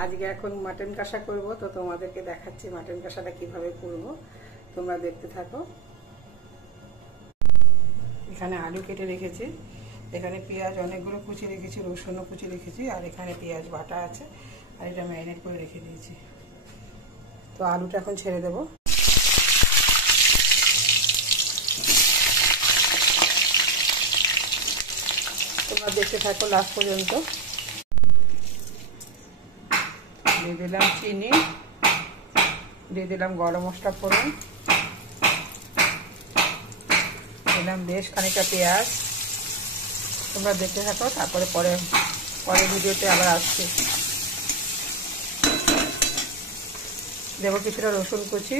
আজকে এখন মাটন কষা করব, তো তোমাদেরকে দেখাচ্ছি মাটন কষাটা কিভাবে করব, তোমরা দেখতে থাকো। এখানে আলু কেটে রেখেছি, এখানে পেঁয়াজ অনেকগুলো কুচি রেখেছি, রসুনও কুচি রেখেছি, আর এখানে পেঁয়াজ বাটা আছে, আর এটা ম্যারিনেট করে রেখে দিয়েছি। তো আলুটা এখন ছেড়ে দেব। তোমরা দেখতে থাকো লাস্ট পর্যন্ত। দিয়ে দিলাম চিনি, দিয়ে দিলাম গরম মশলা ফোড়ন, দিলাম বেশ খানিকটা পেঁয়াজ। তোমরা দেখতে থাকো, তারপরে পরে ভিডিওতে আবার আসছি। দেবো কিছুটা রসুন কুচি,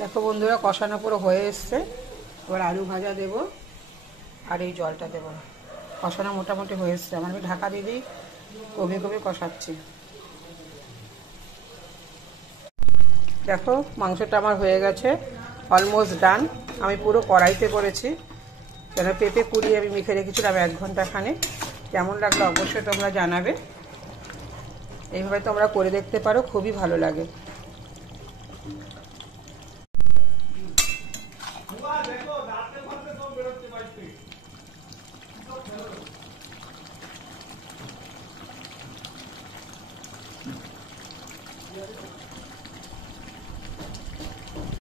দেখো বন্ধুরা কষানো পুরো হয়ে এসছে। এবার আলু ভাজা দেব আর এই জলটা দেব। কষানো মোটামুটি হয়ে এসছে, আমি ঢাকা দিয়ে দিই, কমে কমে কষাচ্ছি। দেখো মাংসটা আমার হয়ে গেছে, অলমোস্ট ডান। আমি পুরো কড়াইতে করেছি, কেন পেঁপে কুড়িয়ে আমি মেখে রেখেছিলাম 1 ঘন্টা খানে। কেমন লাগলো অবশ্যই তোমরা জানাবে। এইভাবে তোমরা করে দেখতে পারো, খুবই ভালো লাগে।